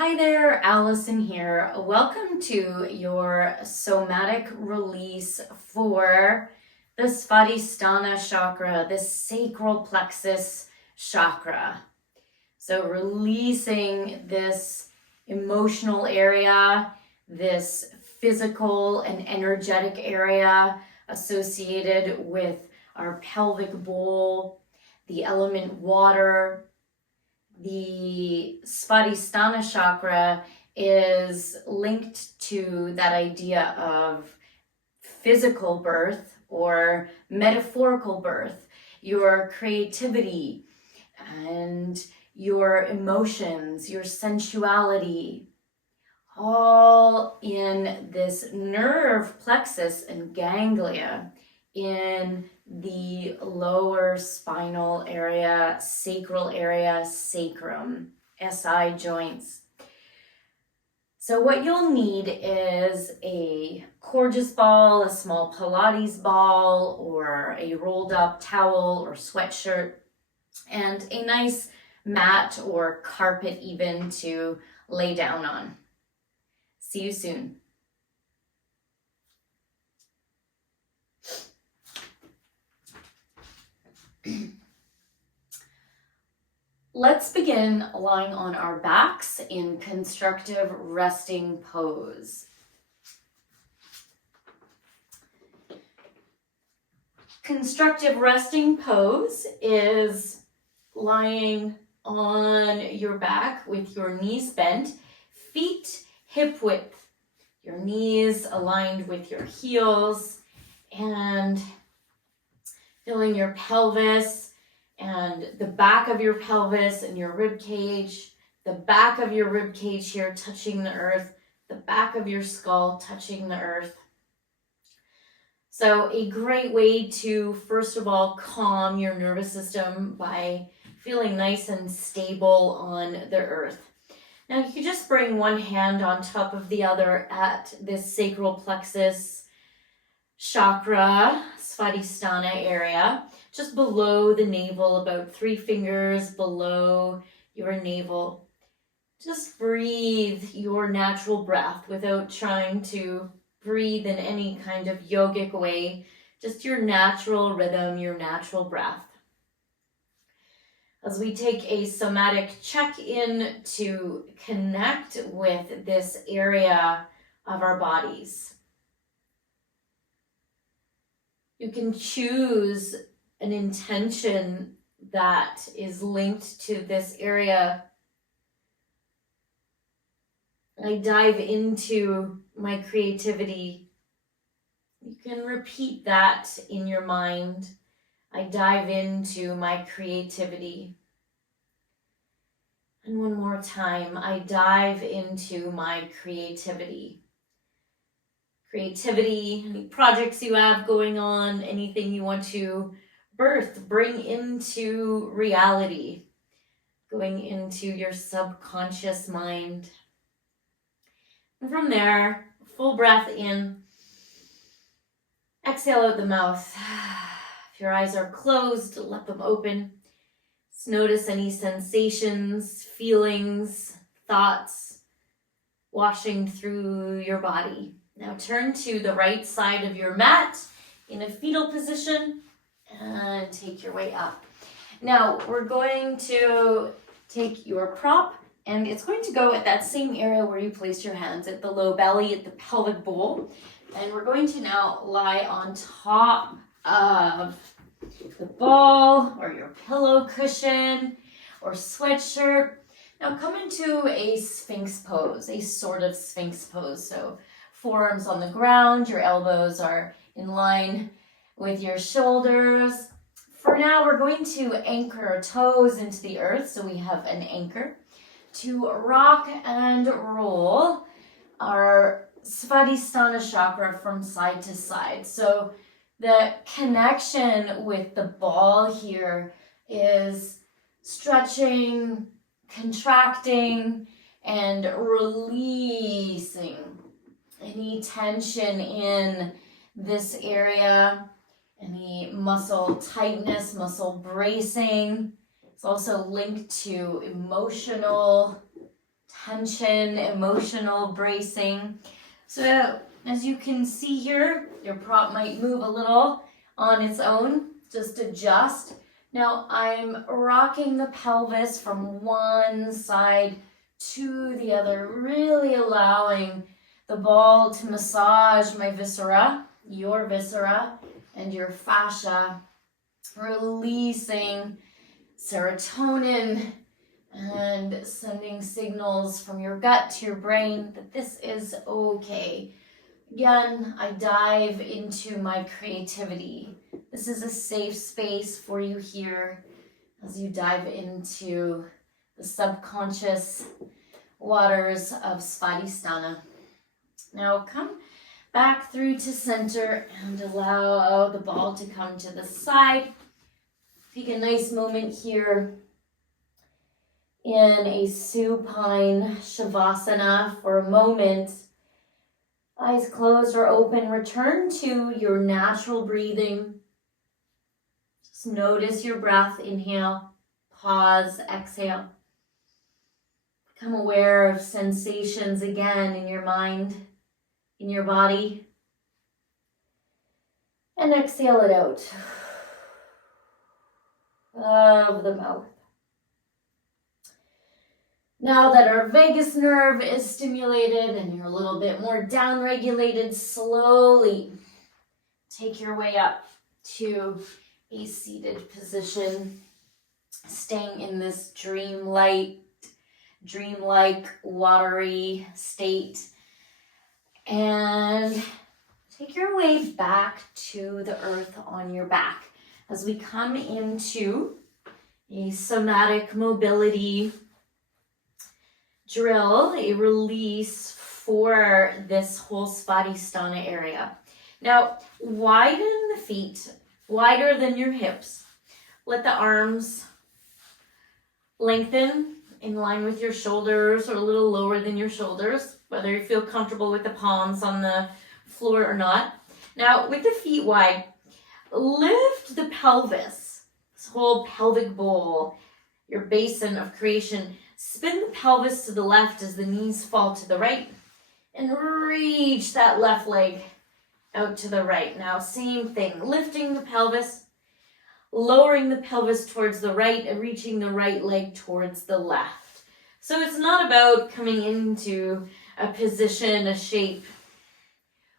Hi there, Allison here. Welcome to your somatic release for the Svadhistana Chakra, the sacral plexus chakra. So releasing this emotional area, this physical and energetic area associated with our pelvic bowl, the element water. The Svadhisthana Chakra is linked to that idea of physical birth or metaphorical birth, your creativity and your emotions, your sensuality, all in this nerve plexus and ganglia in the lower spinal area, sacral area, sacrum, SI joints. So what you'll need is a Coregeous ball, a small Pilates ball, or a rolled up towel or sweatshirt, and a nice mat or carpet even to lay down on. See you soon. Let's begin lying on our backs in constructive resting pose. Constructive resting pose is lying on your back with your knees bent, feet hip width, your knees aligned with your heels, and feeling your pelvis and the back of your pelvis and your rib cage, the back of your rib cage here touching the earth, the back of your skull touching the earth. So a great way to, first of all, calm your nervous system by feeling nice and stable on the earth. Now you can just bring one hand on top of the other at this sacral plexus chakra, Svadhisthana area, just below the navel, about 3 fingers below your navel. Just breathe your natural breath without trying to breathe in any kind of yogic way, just your natural rhythm, your natural breath. As we take a somatic check-in to connect with this area of our bodies. You can choose an intention that is linked to this area. I dive into my creativity. You can repeat that in your mind. I dive into my creativity. And one more time, I dive into my creativity. Creativity, any projects you have going on, anything you want to birth, bring into reality, going into your subconscious mind. And from there, full breath in, exhale out the mouth. If your eyes are closed, let them open. Just notice any sensations, feelings, thoughts washing through your body. Now turn to the right side of your mat in a fetal position and take your way up. Now we're going to take your prop and it's going to go at that same area where you placed your hands, at the low belly, at the pelvic bowl. And we're going to now lie on top of the ball or your pillow cushion or sweatshirt. Now come into a sphinx pose, a sort of sphinx pose. So forearms on the ground, your elbows are in line with your shoulders. For now, we're going to anchor our toes into the earth, so we have an anchor, to rock and roll our Svadhisthana Chakra from side to side. So the connection with the ball here is stretching, contracting, and releasing any tension in this area, any muscle tightness, muscle bracing. It's also linked to emotional tension, emotional bracing. So as you can see here, your prop might move a little on its own. Just adjust. Now I'm rocking the pelvis from one side to the other, really allowing the ball to massage my viscera, your viscera, and your fascia, releasing serotonin and sending signals from your gut to your brain that this is okay. Again, I dive into my creativity. This is a safe space for you here as you dive into the subconscious waters of Svadhistana. Now come back through to center and allow the ball to come to the side. Take a nice moment here in a supine shavasana for a moment. Eyes closed or open, return to your natural breathing. Just notice your breath, inhale, pause, exhale. Become aware of sensations again in your mind, in your body. And exhale it out of the mouth. Now that our vagus nerve is stimulated and you're a little bit more down-regulated, slowly take your way up to a seated position, staying in this dreamlike, watery state. And take your way back to the earth on your back as we come into a somatic mobility drill, a release for this whole Svadhisthana area. Now, widen the feet, wider than your hips. Let the arms lengthen in line with your shoulders or a little lower than your shoulders, whether you feel comfortable with the palms on the floor or not. Now, with the feet wide, lift the pelvis, this whole pelvic bowl, your basin of creation. Spin the pelvis to the left as the knees fall to the right, and reach that left leg out to the right. Now, same thing, lifting the pelvis, lowering the pelvis towards the right, and reaching the right leg towards the left. So it's not about coming into a position, a shape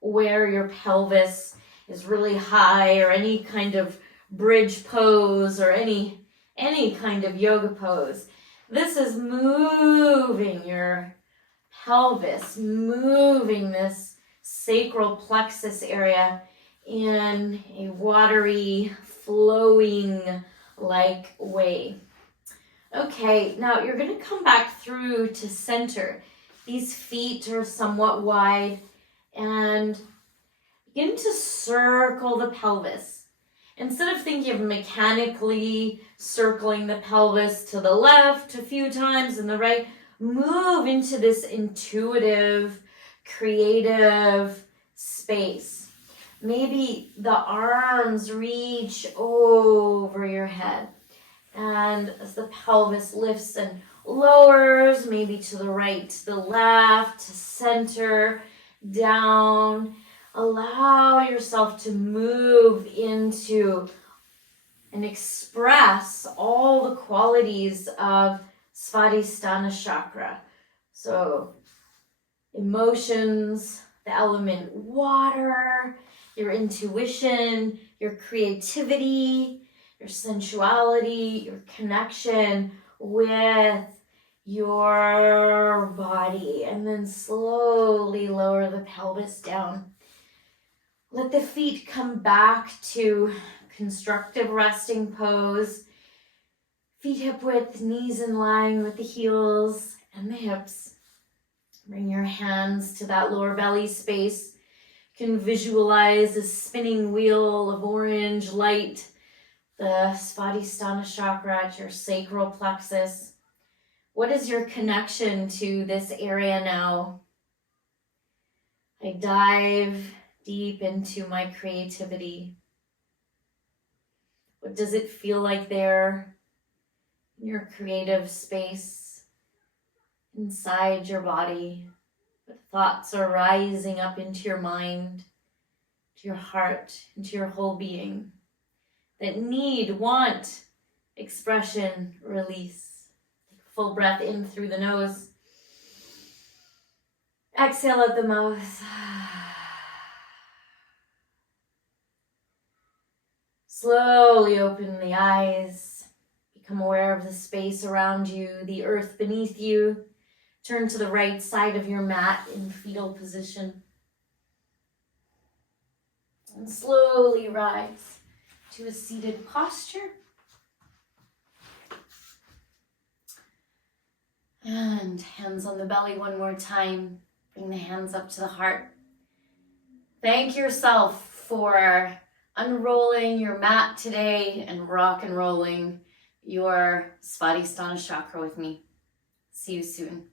where your pelvis is really high, or any kind of bridge pose, or any kind of yoga pose. This is moving your pelvis, moving this sacral plexus area in a watery, flowing like way. Okay, now you're going to come back through to center. These feet are somewhat wide, and begin to circle the pelvis. Instead of thinking of mechanically circling the pelvis to the left a few times and the right, move into this intuitive, creative space. Maybe the arms reach over your head. And as the pelvis lifts and lowers, maybe to the right, to the left, to center, down, allow yourself to move into and express all the qualities of Svadhisthana Chakra. So emotions, the element water, your intuition, your creativity, your sensuality, your connection with your body. And then slowly lower the pelvis down. Let the feet come back to constructive resting pose. Feet hip width, knees in line with the heels and the hips. Bring your hands to that lower belly space. You can visualize a spinning wheel of orange light, the Svadhisthana Chakra at your sacral plexus. What is your connection to this area now? I dive deep into my creativity. What does it feel like there in your creative space? inside your body, but thoughts are rising up into your mind, to your heart, into your whole being that need, want, expression, release. Take a full breath in through the nose. Exhale out the mouth. Slowly open the eyes. Become aware of the space around you, the earth beneath you. Turn to the right side of your mat in fetal position. And slowly rise to a seated posture. And hands on the belly one more time. Bring the hands up to the heart. Thank yourself for unrolling your mat today and rock and rolling your Svadhistana Chakra with me. See you soon.